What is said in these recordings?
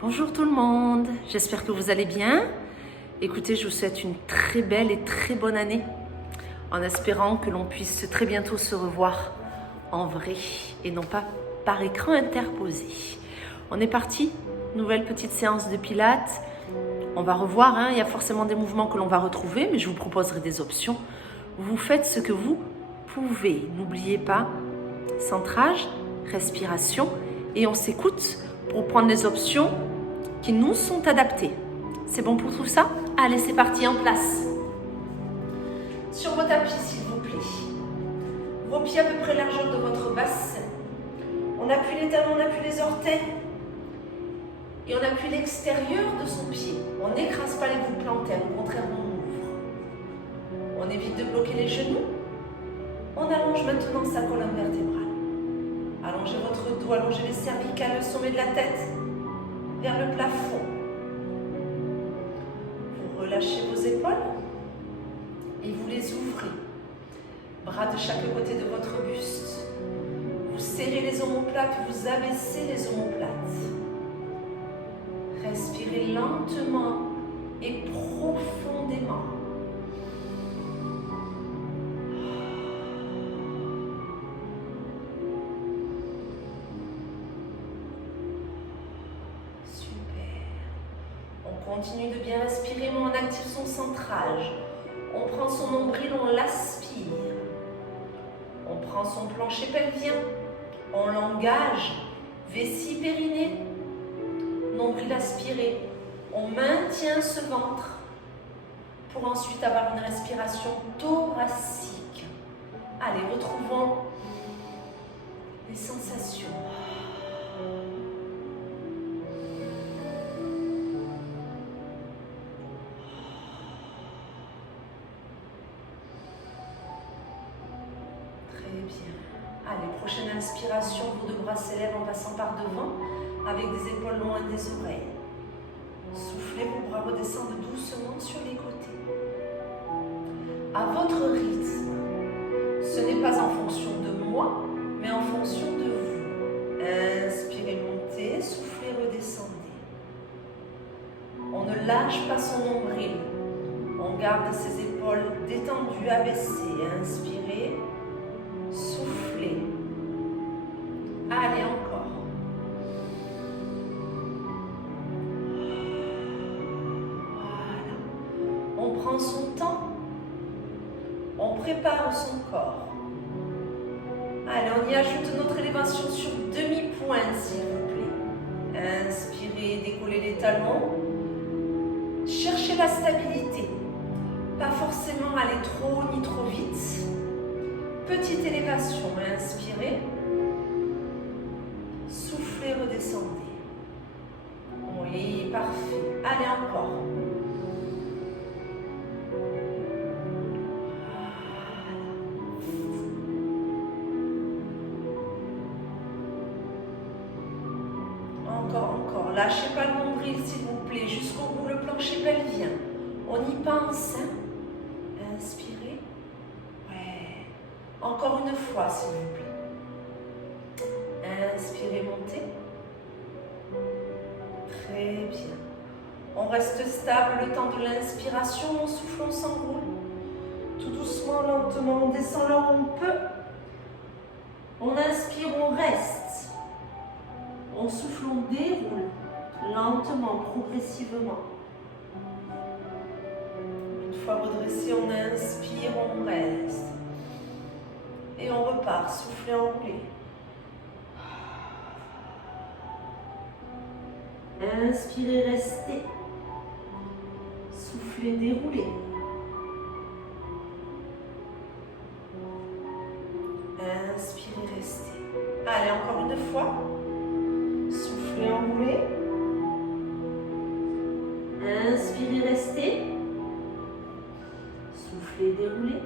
Bonjour tout le monde, j'espère que vous allez bien. Écoutez, je vous souhaite une très belle et très bonne année, en espérant que l'on puisse très bientôt se revoir en vrai et non pas par écran interposé. On est parti, nouvelle petite séance de pilates. On va revoir, il y a forcément des mouvements que l'on va retrouver, mais je vous proposerai des options. Vous faites ce que vous pouvez. N'oubliez pas, centrage, respiration, et on s'écoute pour prendre les options qui nous sont adaptées. C'est bon pour tout ça? Allez, c'est parti, en place. Sur vos tapis, s'il vous plaît. Vos pieds à peu près largeur de votre bassin. On appuie les talons, on appuie les orteils. Et on appuie l'extérieur de son pied. On n'écrase pas les boules plantaires, au contraire, on ouvre. On évite de bloquer les genoux. On allonge maintenant sa colonne vertébrale. Allongez votre dos, allongez les cervicales, le sommet de la tête vers le plafond. Vous relâchez vos épaules et vous les ouvrez. Bras de chaque côté de votre buste. Vous serrez les omoplates, vous abaissez les omoplates. Respirez lentement et profondément. Continue de bien respirer, mais on active son centrage. On prend son nombril, on l'aspire. On prend son plancher pelvien, on l'engage. Vessie, périnée, nombril aspiré. On maintient ce ventre pour ensuite avoir une respiration thoracique. Allez, retrouvons les sensations. Allez, prochaine inspiration, vos deux bras s'élèvent en passant par devant avec des épaules loin des oreilles. Soufflez, vos bras redescendent doucement sur les côtés. À votre rythme, ce n'est pas en fonction de moi, mais en fonction de vous. Inspirez, montez, soufflez, redescendez. On ne lâche pas son nombril. On garde ses épaules détendues, abaissées. Inspirez. Soufflez. Allez, encore. Voilà. On prend son temps. On prépare son corps. Allez, on y ajoute notre élévation sur demi-pointe, s'il vous plaît. Inspirez, décollez les talons. Cherchez la stabilité. Pas forcément aller trop ni trop vite. Petite élévation, inspirez, soufflez, redescendez. Oui, parfait. Allez, encore. Encore. Lâchez pas le nombril, s'il vous plaît, jusqu'au bout, le plancher pelvien. On y pense. Inspirez. Encore une fois, s'il vous plaît. Inspirez, montez. Très bien. On reste stable le temps de l'inspiration. On souffle, on s'enroule. Tout doucement, lentement, on descend là où on peut. On inspire, on reste. On souffle, on déroule. Lentement, progressivement. Une fois redressé, on inspire, on reste. Et on repart, soufflez, enroulez. Inspirez, restez. Soufflez, déroulez. Inspirez, restez. Allez, encore une fois. Soufflez, enroulez. Inspirez, restez. Soufflez, déroulez.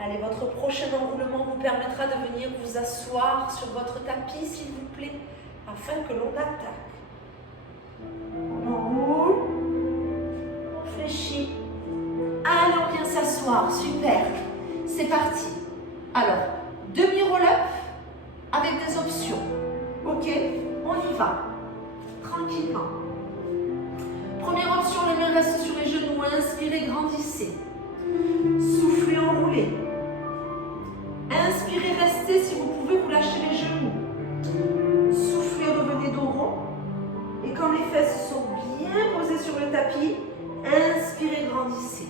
Allez, votre prochain enroulement vous permettra de venir vous asseoir sur votre tapis, s'il vous plaît, afin que l'on attaque. On enroule, on fléchit. Allez, on vient s'asseoir, super. C'est parti. Alors, demi-roll-up avec des options. Ok, on y va. tranquillement. Première option, les mains restent sur les genoux. Inspirez, grandissez. Soufflez, enroulez. Inspirez, restez. Si vous pouvez, vous lâchez les genoux. Soufflez, revenez dos rond. Et quand les fesses sont bien posées sur le tapis, inspirez, grandissez.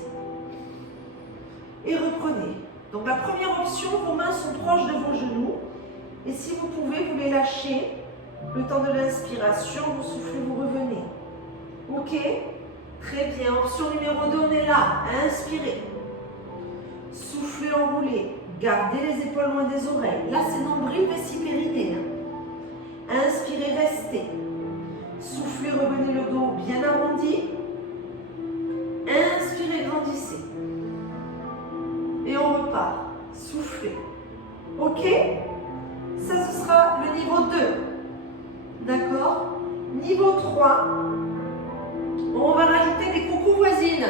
Et reprenez. Donc la première option, vos mains sont proches de vos genoux. Et si vous pouvez, vous les lâchez. Le temps de l'inspiration, vous soufflez, vous revenez. Ok? Très bien. Option numéro 2, on est là. Inspirez. Soufflez, enroulez. Gardez les épaules loin des oreilles. Là, c'est nombril, vessie, périnée. Inspirez, restez. Soufflez, revenez le dos bien arrondi. Inspirez, grandissez. Et on repart. Soufflez. Ok? Ça, ce sera le niveau 2. D'accord? Niveau 3, on va rajouter des coucous voisines.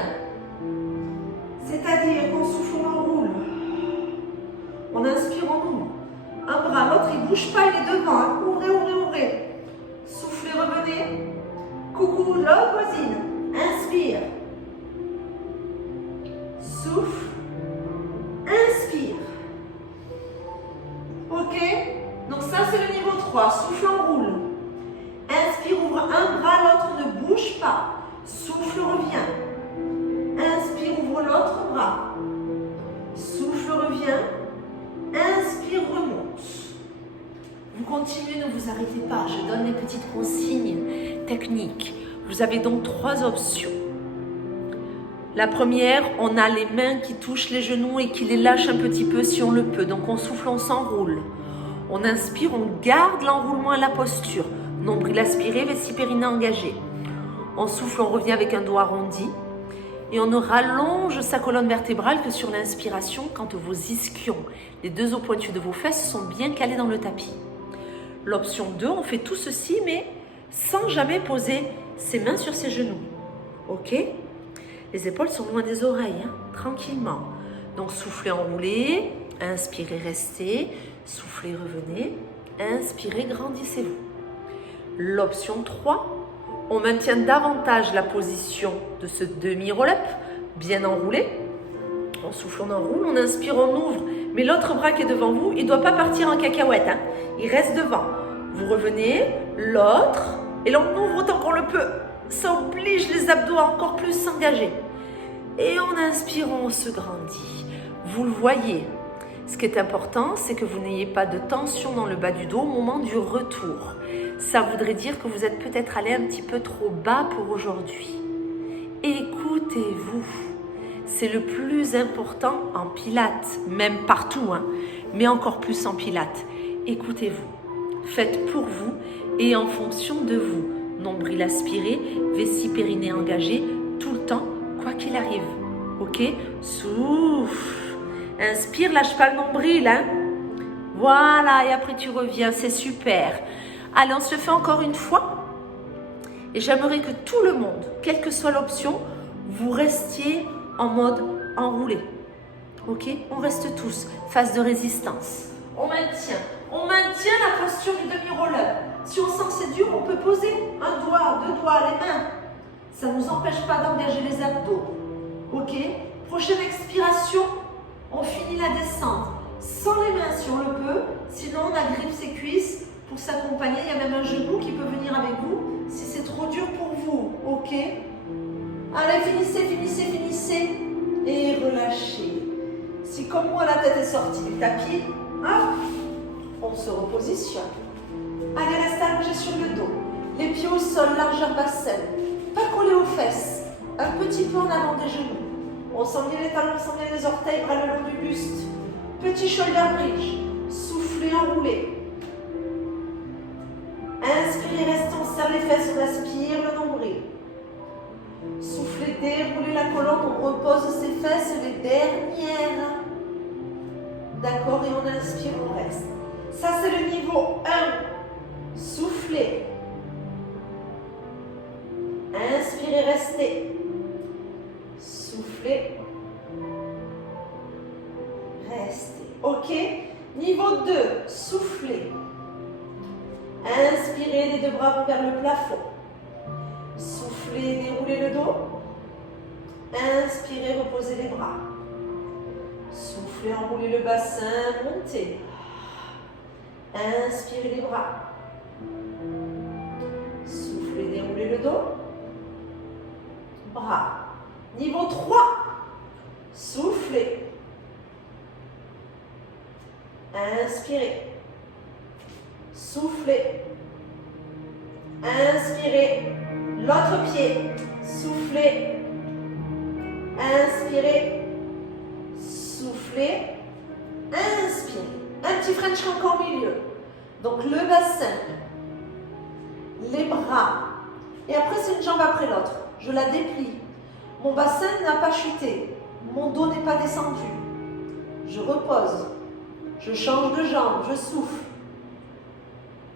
C'est-à-dire qu'on souffle, on enroule. On inspire, on ouvre. Un bras, l'autre, il ne bouge pas, il est devant. Hein. Ouvrez, ouvrez, ouvrez. Soufflez, revenez. Coucou, l'autre voisine. Inspire. Souffle. Inspire. Ok? Donc ça, c'est le niveau 3. Souffle, enroule. Inspire, ouvre un bras, l'autre ne bouge pas. Souffle, revient. Inspire, ouvre l'autre bras. Souffle, revient. Inspire, remonte. Vous continuez, ne vous arrêtez pas. Je donne les petites consignes techniques. Vous avez donc 3 options. La première, on a les mains qui touchent les genoux et qui les lâchent un petit peu si on le peut. Donc on souffle, on s'enroule. On inspire, on garde l'enroulement et la posture. Nombril aspiré, vessie périnée engagée. On souffle, on revient avec un dos arrondi. Et on ne rallonge sa colonne vertébrale que sur l'inspiration quand vos ischions, les 2 os pointus de vos fesses, sont bien calés dans le tapis. L'option 2, on fait tout ceci, mais sans jamais poser ses mains sur ses genoux. Ok? Les épaules sont loin des oreilles, hein, tranquillement. Donc soufflez, enroulez. Inspirez, restez. Soufflez, revenez. Inspirez, grandissez-vous. L'option 3, on maintient davantage la position de ce demi-roll-up, bien enroulé. On souffle, on enroule, on inspire, on ouvre. Mais l'autre bras qui est devant vous, il ne doit pas partir en cacahuète. Hein. Il reste devant. Vous revenez, l'autre, et là on ouvre autant qu'on le peut. Ça oblige les abdos à encore plus s'engager. Et en inspirant, on se grandit. Vous le voyez. Ce qui est important, c'est que vous n'ayez pas de tension dans le bas du dos au moment du retour. Ça voudrait dire que vous êtes peut-être allé un petit peu trop bas pour aujourd'hui. Écoutez-vous. C'est le plus important en pilates, même partout, hein, mais encore plus en pilates. Écoutez-vous. Faites pour vous et en fonction de vous. Nombril aspiré, vessie périnée engagée, tout le temps, quoi qu'il arrive. Ok? Souffle. Inspire, lâche pas le nombril. Hein? Voilà, et après tu reviens, c'est super. Allez, on se le fait encore une fois. Et j'aimerais que tout le monde, quelle que soit l'option, vous restiez en mode enroulé. Ok? On reste tous, phase de résistance. On maintient la posture du demi-roller. Si on sent que c'est dur, on peut poser un doigt, 2 doigts, les mains. Ça ne nous empêche pas d'engager les abdos. Ok? Prochaine expiration, on finit la descente. Sans les mains si on le peut, sinon on agrippe ses cuisses pour s'accompagner. Il y a même un genou qui peut venir avec vous si c'est trop dur pour vous. Ok? Allez, finissez. Et relâchez. Si comme moi la tête est sortie du tapis, hop, on se repositionne. Allez, restez allongé sur le dos. Les pieds au sol, largeur bassin. Pas collés aux fesses. Un petit peu en avant des genoux. On sent bien les talons, on sent bien les orteils, bras le long du buste. Petit shoulder bridge. Soufflez, enroulez. Inspirez, restez, on serre les fesses, on aspire le nombril. Soufflez, déroulez la colonne, on repose ses fesses, les dernières. D'accord, et on inspire, on reste. Ça, c'est le niveau 1. Soufflez. Inspirez, restez. Soufflez. Restez. Ok. Niveau 2. Soufflez. Inspirez, les 2 bras vont vers le plafond. Soufflez, déroulez le dos. Inspirez, reposez les bras. Soufflez, enroulez le bassin, montez. Inspirez les bras. Soufflez, déroulez le dos. Bras. Niveau 3. Soufflez. Inspirez. Soufflez. Inspirez. L'autre pied. Soufflez. Inspirez. Soufflez. Inspirez. Un petit French encore au milieu. Donc le bassin, les bras. Et après, c'est une jambe après l'autre. Je la déplie. Mon bassin n'a pas chuté. Mon dos n'est pas descendu. Je repose. Je change de jambe. Je souffle.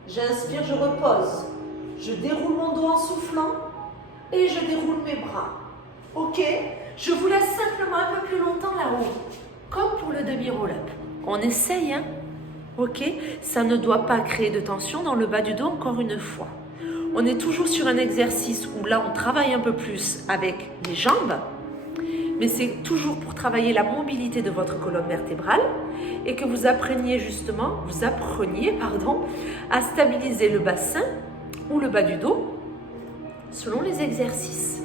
J'inspire, je repose. Je déroule mon dos en soufflant. Et je déroule mes bras. Ok? Je vous laisse simplement un peu plus longtemps là-haut. Comme pour le demi-roll-up. On essaye, hein? Ok? Ça ne doit pas créer de tension dans le bas du dos encore une fois. On est toujours sur un exercice où là, on travaille un peu plus avec les jambes. Mais c'est toujours pour travailler la mobilité de votre colonne vertébrale et que vous appreniez à stabiliser le bassin ou le bas du dos selon les exercices.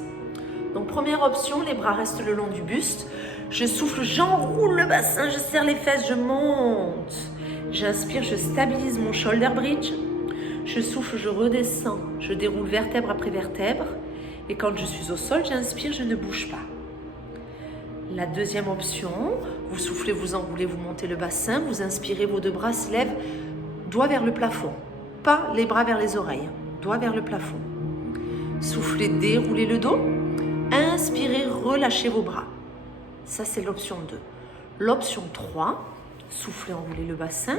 Donc première option, les bras restent le long du buste. Je souffle, j'enroule le bassin, je serre les fesses, je monte. J'inspire, je stabilise mon shoulder bridge. Je souffle, je redescends, je déroule vertèbre après vertèbre. Et quand je suis au sol, j'inspire, je ne bouge pas. La deuxième option, vous soufflez, vous enroulez, vous montez le bassin, vous inspirez, vos deux bras se lèvent, doigts vers le plafond. Pas les bras vers les oreilles, doigts vers le plafond. Soufflez, déroulez le dos. Inspirez, relâchez vos bras. Ça, c'est l'option 2. L'option 3, soufflez, enroulez le bassin.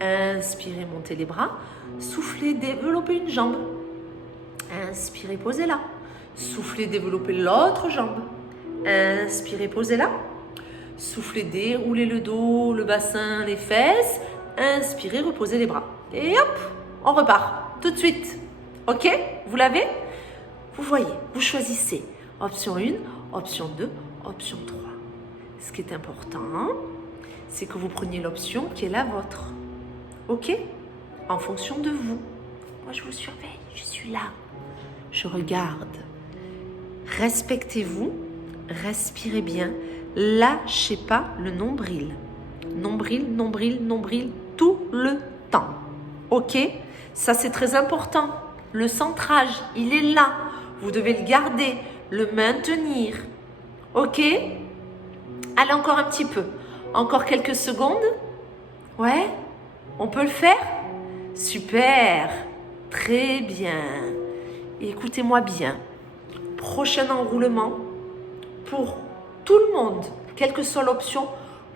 Inspirez, montez les bras. Soufflez, développez une jambe. Inspirez, posez-la. Soufflez, développez l'autre jambe. Inspirez, posez-la. Soufflez, déroulez le dos, le bassin, les fesses. Inspirez, reposez les bras. Et hop, on repart tout de suite. Ok? Vous l'avez? Vous voyez, vous choisissez option 1, option 2, option 3. Ce qui est important, c'est que vous preniez l'option qui est la vôtre. Ok? En fonction de vous. Moi, je vous surveille, je suis là. Je regarde. Respectez-vous, respirez bien. Lâchez pas le nombril. Nombril, nombril, nombril, tout le temps. Ok? Ça, c'est très important. Le centrage, il est là. Vous devez le garder, le maintenir. Ok? Allez, encore un petit peu. Encore quelques secondes. Ouais? On peut le faire? Super! Très bien. Écoutez-moi bien. Prochain enroulement. Pour tout le monde, quelle que soit l'option,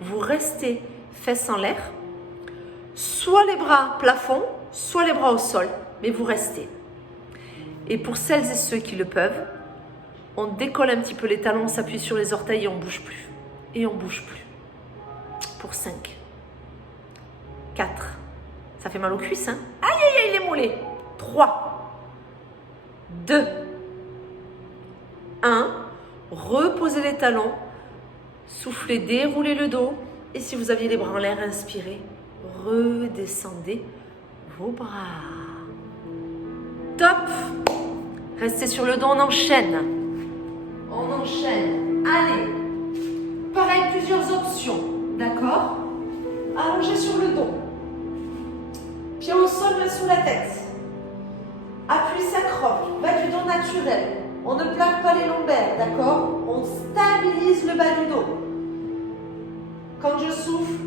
vous restez fesses en l'air. Soit les bras plafond, soit les bras au sol. Mais vous restez. Et pour celles et ceux qui le peuvent, on décolle un petit peu les talons, on s'appuie sur les orteils et on ne bouge plus. Et on ne bouge plus. Pour 5, 4, ça fait mal aux cuisses, hein? Aïe, aïe, aïe, les mollets. 3, 2, 1. Reposez les talons. Soufflez, déroulez le dos. Et si vous aviez les bras en l'air, inspirez. Redescendez vos bras. Top! Restez sur le dos, on enchaîne. On enchaîne. Allez. Pareil, plusieurs options. D'accord? Allongez sur le dos. Pied au sol, main sous la tête. Appui sacrum, bas du dos naturel. On ne plaque pas les lombaires, d'accord? On stabilise le bas du dos. Quand je souffle,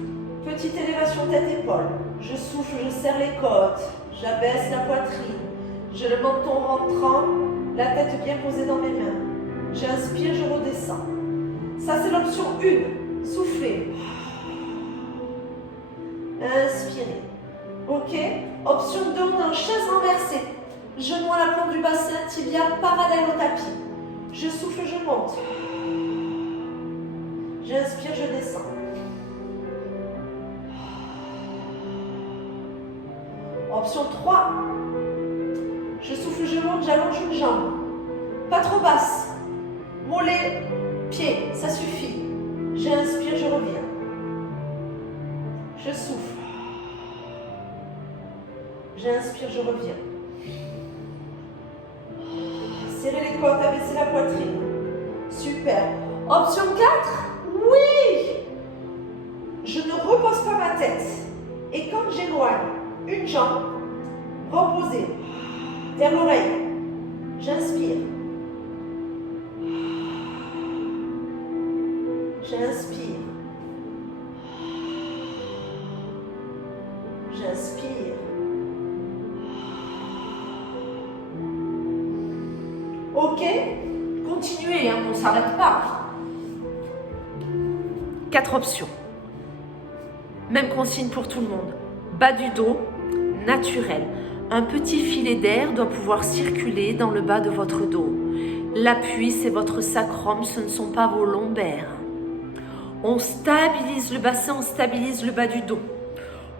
petite élévation tête-épaule. Je souffle, je serre les côtes. J'abaisse la poitrine. J'ai le menton rentrant, la tête bien posée dans mes mains. J'inspire, je redescends. Ça, c'est l'option 1. Soufflez. Inspirez. Ok? Option 2, on est en chaise renversée. Genou à la plante du bassin, tibia parallèle au tapis. Je souffle, je monte. J'inspire, je descends. Option 3. Je souffle, je monte, j'allonge une jambe. inspire, je reviens. Serrez les côtes, abaissez la poitrine. Super. Option 4, oui. Je ne repose pas ma tête. Et quand j'éloigne une jambe, reposez vers l'oreille. J'inspire. J'inspire. J'inspire. Ok, continuez, on ne s'arrête pas. 4 options. Même consigne pour tout le monde. Bas du dos, naturel. Un petit filet d'air doit pouvoir circuler dans le bas de votre dos. L'appui, c'est votre sacrum, ce ne sont pas vos lombaires. On stabilise le bassin, on stabilise le bas du dos.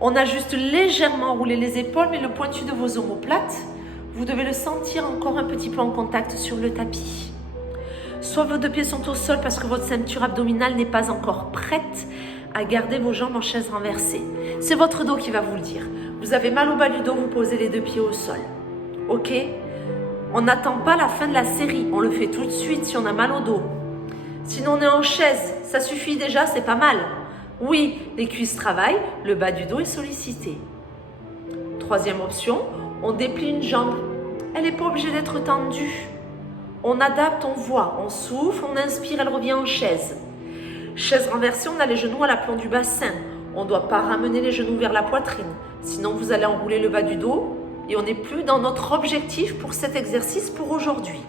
On ajuste légèrement, rouler les épaules, mais le pointu de vos omoplates, vous devez le sentir encore un petit peu en contact sur le tapis. Soit vos 2 pieds sont au sol parce que votre ceinture abdominale n'est pas encore prête à garder vos jambes en chaise renversée. C'est votre dos qui va vous le dire. Vous avez mal au bas du dos, vous posez les 2 pieds au sol. Ok? On n'attend pas la fin de la série, on le fait tout de suite si on a mal au dos. Sinon on est en chaise, ça suffit déjà, c'est pas mal. Oui, les cuisses travaillent, le bas du dos est sollicité. 3e option, on déplie une jambe. Elle n'est pas obligée d'être tendue. On adapte, on voit, on souffle, on inspire, elle revient en chaise. Chaise renversée, on a les genoux à l'aplomb du bassin. On ne doit pas ramener les genoux vers la poitrine. Sinon, vous allez enrouler le bas du dos et on n'est plus dans notre objectif pour cet exercice pour aujourd'hui.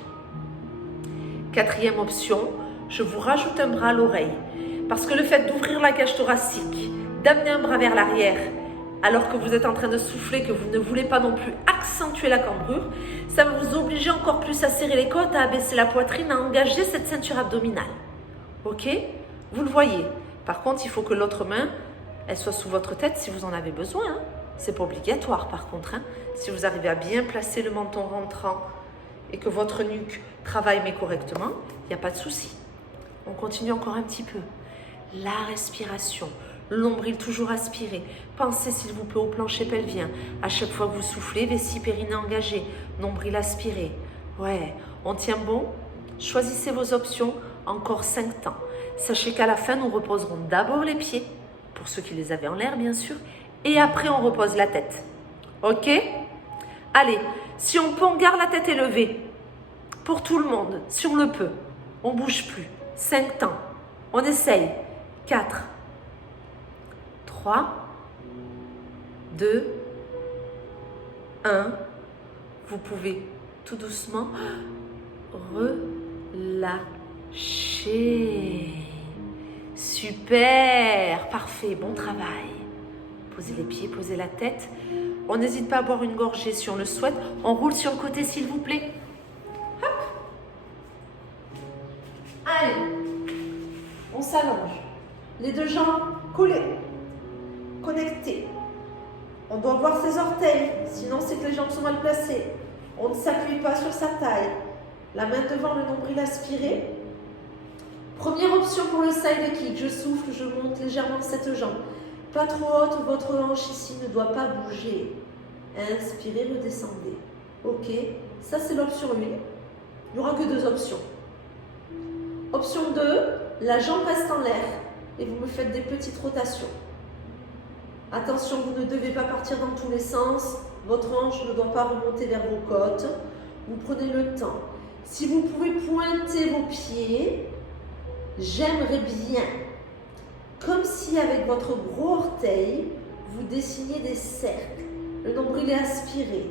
4e option, je vous rajoute un bras à l'oreille. Parce que le fait d'ouvrir la cage thoracique, d'amener un bras vers l'arrière, alors que vous êtes en train de souffler, que vous ne voulez pas non plus accentuer la cambrure, ça va vous obliger encore plus à serrer les côtes, à abaisser la poitrine, à engager cette ceinture abdominale. Ok? Vous le voyez. Par contre, il faut que l'autre main, elle soit sous votre tête si vous en avez besoin. Hein. C'est pas obligatoire par contre. Hein. Si vous arrivez à bien placer le menton rentrant et que votre nuque travaille mais correctement, il n'y a pas de souci. On continue encore un petit peu. La respiration, l'ombril toujours aspiré. Pensez s'il vous plaît au plancher pelvien. À chaque fois que vous soufflez, vessie périnée engagée, nombril aspiré. Ouais, on tient bon. Choisissez vos options, encore 5 temps. Sachez qu'à la fin, nous reposerons d'abord les pieds, pour ceux qui les avaient en l'air bien sûr, et après on repose la tête. Ok? Allez, si on peut, on garde la tête élevée. Pour tout le monde, si on le peut. On ne bouge plus. 5 temps. On essaye. 4, 3, 2, 1. Vous pouvez tout doucement relâcher. Super, parfait, bon travail. Posez les pieds, posez la tête. On n'hésite pas à boire une gorgée si on le souhaite. On roule sur le côté s'il vous plaît. Hop. Allez, on s'allonge. Les 2 jambes collées, connectées. On doit voir ses orteils, sinon c'est que les jambes sont mal placées. On ne s'appuie pas sur sa taille. La main devant, le nombril aspiré. Première option pour le side kick. Je souffle, je monte légèrement cette jambe. Pas trop haute, votre hanche ici ne doit pas bouger. Inspirez, redescendez. Ok, ça c'est l'option 1. Il n'y aura que 2 options. Option 2, la jambe reste en l'air. Et vous me faites des petites rotations. Attention, vous ne devez pas partir dans tous les sens. Votre hanche ne doit pas remonter vers vos côtes. Vous prenez le temps. Si vous pouvez pointer vos pieds, j'aimerais bien, comme si avec votre gros orteil, vous dessiniez des cercles. Le nombril est aspiré.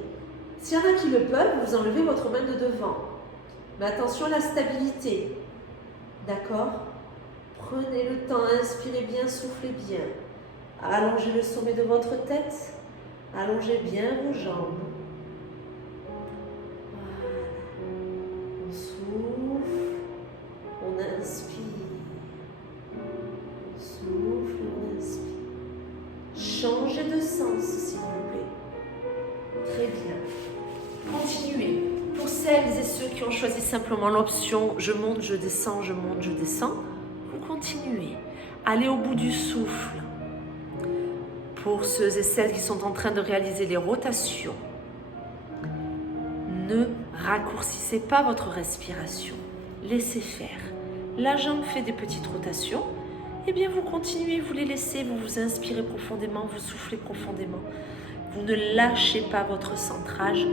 S'il y en a qui le peuvent, vous enlevez votre main de devant. Mais attention à la stabilité. D'accord ? Prenez le temps, inspirez bien, soufflez bien. Allongez le sommet de votre tête. Allongez bien vos jambes. Voilà. On souffle, on inspire. On souffle, on inspire. Changez de sens, s'il vous plaît. Très bien. Continuez. Pour celles et ceux qui ont choisi simplement l'option « je monte, je descends, je monte, je descends », vous continuez. Allez au bout du souffle. Pour ceux et celles qui sont en train de réaliser les rotations, Ne raccourcissez pas votre respiration. Laissez faire. La jambe fait des petites rotations. Eh bien, vous continuez, vous les laissez, vous vous inspirez profondément, vous soufflez profondément. Vous ne lâchez pas votre centrage,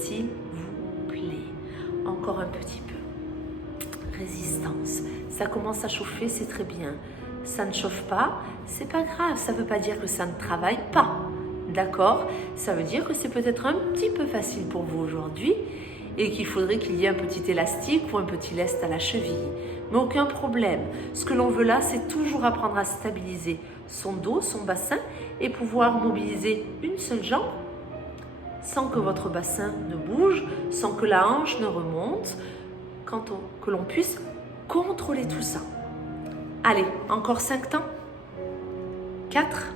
s'il vous plaît. Encore un petit peu. Résistance. Ça commence à chauffer, c'est très bien. Ça ne chauffe pas, c'est pas grave. Ça ne veut pas dire que ça ne travaille pas. D'accord? Ça veut dire que c'est peut-être un petit peu facile pour vous aujourd'hui et qu'il faudrait qu'il y ait un petit élastique ou un petit lest à la cheville. Mais aucun problème. Ce que l'on veut là, c'est toujours apprendre à stabiliser son dos, son bassin et pouvoir mobiliser une seule jambe sans que votre bassin ne bouge, sans que la hanche ne remonte, que l'on puisse contrôler tout ça. Allez, encore 5 temps. 4,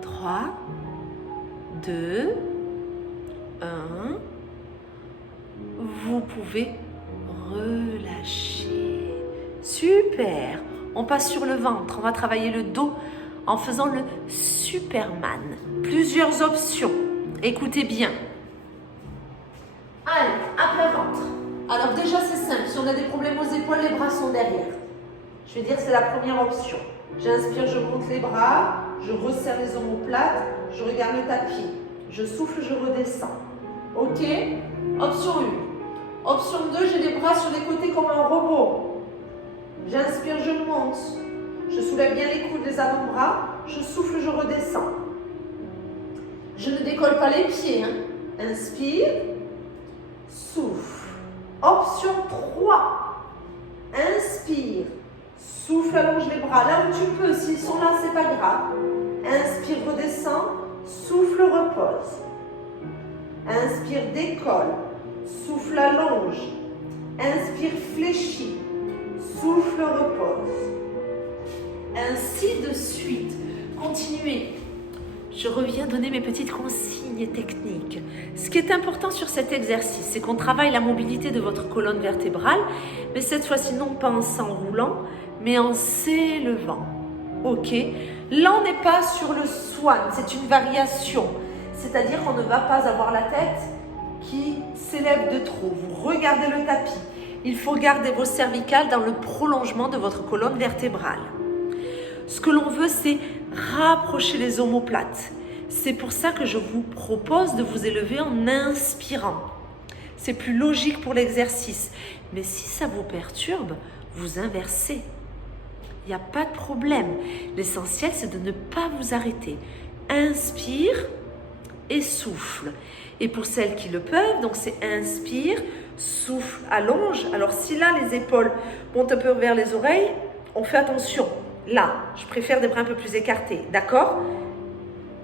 3, 2, 1. Vous pouvez relâcher. Super. On passe sur le ventre. On va travailler le dos en faisant le Superman. Plusieurs options. Écoutez bien. Allez, après ventre. Alors déjà, c'est simple. Si on a des problèmes aux épaules, les bras sont derrière. Je vais dire c'est la première option. J'inspire, je monte les bras, je resserre les omoplates, je regarde le tapis. Je souffle, je redescends. Ok? Option 1. Option 2, j'ai les bras sur les côtés comme un robot. J'inspire, je monte. Je soulève bien les coudes, les avant-bras. Je souffle, je redescends. Je ne décolle pas les pieds. Inspire, souffle. Option 3. Inspire, souffle, allonge les bras. Là où tu peux, s'ils sont là, c'est pas grave. Inspire, redescends. Souffle, repose. Inspire, décolle. Souffle, allonge. Inspire, fléchis. Souffle, repose. Ainsi de suite. Continuez. Je reviens donner mes petites consignes techniques. Ce qui est important sur cet exercice, c'est qu'on travaille la mobilité de votre colonne vertébrale, mais cette fois-ci non pas en s'enroulant, mais en s'élevant. Ok? Là, on n'est pas sur le swan, c'est une variation. C'est-à-dire qu'on ne va pas avoir la tête qui s'élève de trop. Vous regardez le tapis. Il faut garder vos cervicales dans le prolongement de votre colonne vertébrale. Ce que l'on veut, c'est rapprocher les omoplates. C'est pour ça que je vous propose de vous élever en inspirant. C'est plus logique pour l'exercice. Mais si ça vous perturbe, vous inversez. Il n'y a pas de problème. L'essentiel, c'est de ne pas vous arrêter. Inspire et souffle. Et pour celles qui le peuvent, donc c'est inspire, souffle, allonge. Alors si là, les épaules montent un peu vers les oreilles, on fait attention. Là, je préfère des bras un peu plus écartés. D'accord?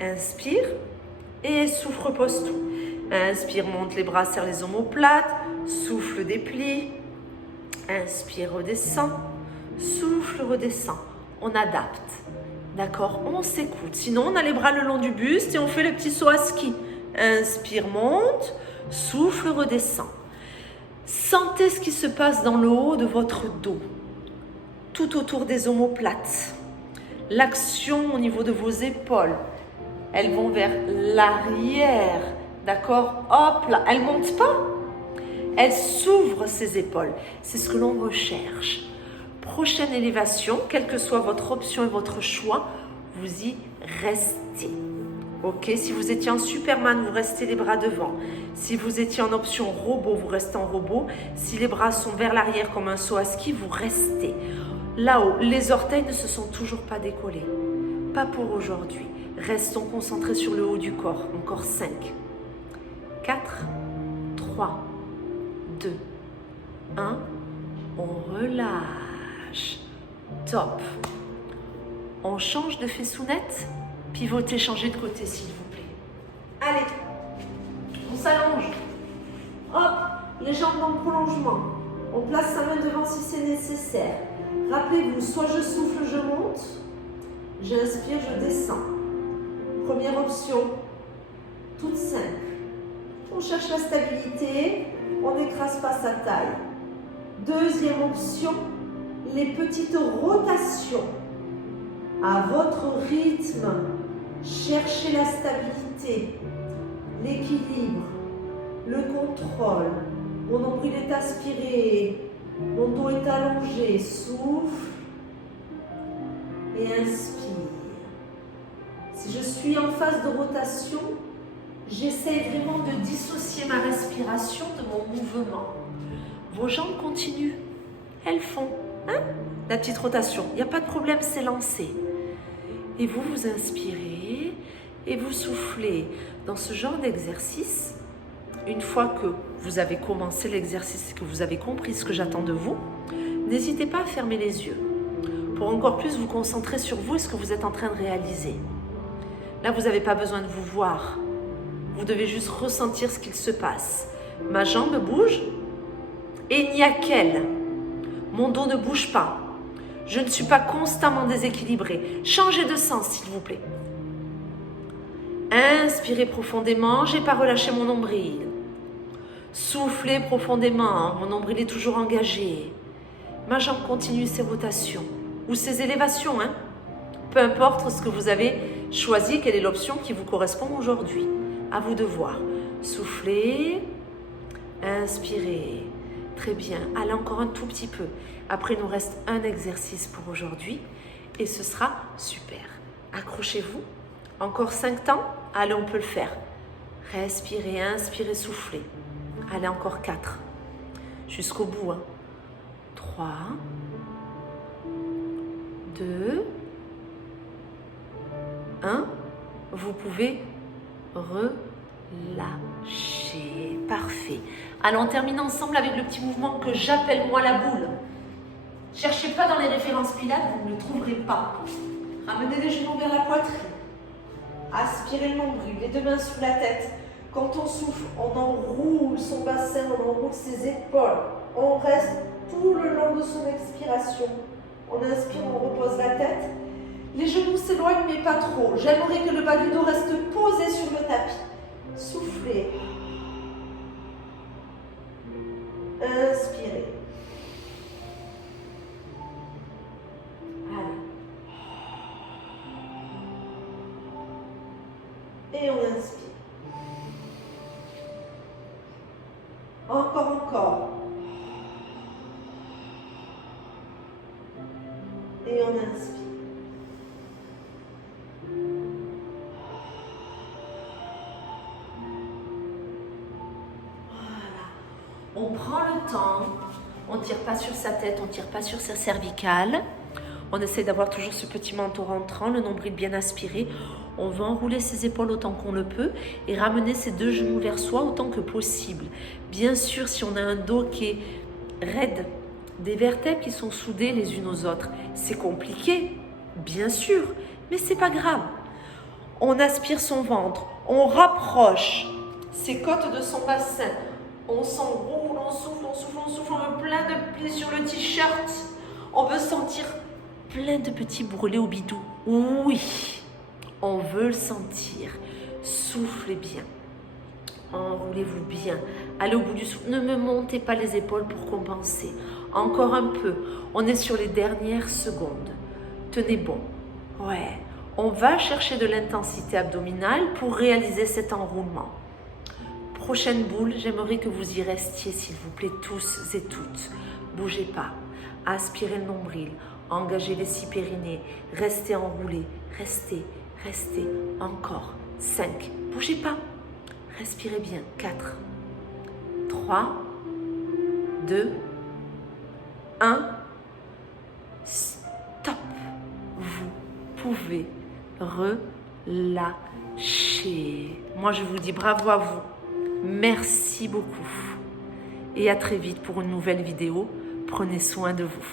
Inspire et souffle, repose tout. Inspire, monte les bras, serre les omoplates. Souffle, déplie. Inspire, redescend. Souffle, redescend. On adapte. D'accord? On s'écoute. Sinon, on a les bras le long du buste et on fait le petit saut à ski. Inspire, monte. Souffle, redescend. Sentez ce qui se passe dans le haut de votre dos. Tout autour des omoplates. L'action au niveau de vos épaules. Elles vont vers l'arrière. D'accord? Hop là. Elles ne montent pas. Elles s'ouvrent, ces épaules. C'est ce que l'on recherche. Prochaine élévation, quelle que soit votre option et votre choix, vous y restez. Ok? Si vous étiez en Superman, vous restez les bras devant. Si vous étiez en option robot, vous restez en robot. Si les bras sont vers l'arrière comme un saut à ski, vous restez. Là-haut, les orteils ne se sont toujours pas décollés. Pas pour aujourd'hui. Restons concentrés sur le haut du corps. Encore 5, 4, 3, 2, 1. On relâche. Top. On change de fessounette. Pivotez, changez de côté s'il vous plaît. Allez. On s'allonge. Hop. Les jambes dans le prolongement. On place sa main devant si c'est nécessaire. Rappelez-vous, soit je souffle, je monte. J'inspire, je descends. Première option, toute simple. On cherche la stabilité, on n'écrase pas sa taille. Deuxième option, les petites rotations. À votre rythme, cherchez la stabilité, l'équilibre. le contrôle. Mon nombril est aspiré, mon dos est allongé. Souffle et inspire. Si je suis en phase de rotation, j'essaie vraiment de dissocier ma respiration de mon mouvement. Vos jambes continuent, elles font la petite rotation. Il n'y a pas de problème, c'est lancé. Et vous, vous inspirez et vous soufflez. Dans ce genre d'exercice, une fois que vous avez commencé l'exercice et que vous avez compris ce que j'attends de vous, n'hésitez pas à fermer les yeux pour encore plus vous concentrer sur vous et ce que vous êtes en train de réaliser. Là, vous n'avez pas besoin de vous voir. Vous devez juste ressentir ce qu'il se passe. Ma jambe bouge et il n'y a qu'elle. Mon dos ne bouge pas. Je ne suis pas constamment déséquilibrée. Changez de sens, s'il vous plaît. Inspirez profondément, je n'ai pas relâché mon nombril. Soufflez profondément, mon nombril est toujours engagé. Ma jambe continue ses rotations ou ses élévations. Peu importe ce que vous avez choisi, quelle est l'option qui vous correspond aujourd'hui. À vous de voir. Soufflez, inspirez. Très bien. Allez encore un tout petit peu. Après, il nous reste un exercice pour aujourd'hui et ce sera super. Accrochez-vous. Encore 5 temps. Allez, on peut le faire. Respirez, inspirez, soufflez. Allez, encore 4. Jusqu'au bout. 3, 2, 1. Vous pouvez relâcher. Parfait. Allez, on termine ensemble avec le petit mouvement que j'appelle moi la boule. Cherchez pas dans les références pilates, vous ne le trouverez pas. Ramenez les genoux vers la poitrine. Aspirez le nombril, les 2 mains sous la tête. Quand on souffle, on enroule son bassin, on enroule ses épaules. On reste tout le long de son expiration. On inspire, on repose la tête. Les genoux s'éloignent, mais pas trop. J'aimerais que le bas du dos reste posé sur le tapis. Soufflez. Inspirez. Allez. Et on inspire. Encore. Et on inspire. On prend le temps, on ne tire pas sur sa tête, on ne tire pas sur sa cervicale. On essaie d'avoir toujours ce petit menton rentrant, le nombril bien aspiré. On va enrouler ses épaules autant qu'on le peut et ramener ses 2 genoux vers soi autant que possible. Bien sûr, si on a un dos qui est raide, des vertèbres qui sont soudées les unes aux autres, c'est compliqué, bien sûr, mais c'est pas grave. On aspire son ventre, on rapproche ses côtes de son bassin. On s'enroule, on souffle, on veut plein de plis sur le t-shirt. On veut sentir plein de petits bourrelets au bidou. Oui, on veut le sentir. Soufflez bien. Enroulez-vous bien. Allez au bout du souffle. Ne me montez pas les épaules pour compenser. Encore un peu. On est sur les dernières secondes. Tenez bon. Ouais. On va chercher de l'intensité abdominale pour réaliser cet enroulement. Prochaine boule, j'aimerais que vous y restiez, s'il vous plaît, tous et toutes. Bougez pas. Aspirez le nombril. Engagez les 6 périnées. Restez enroulés. Restez. Encore. 5. Bougez pas. Respirez bien. 4. 3. 2. 1. Stop. Vous pouvez relâcher. Moi, je vous dis bravo à vous. Merci beaucoup et à très vite pour une nouvelle vidéo. Prenez soin de vous.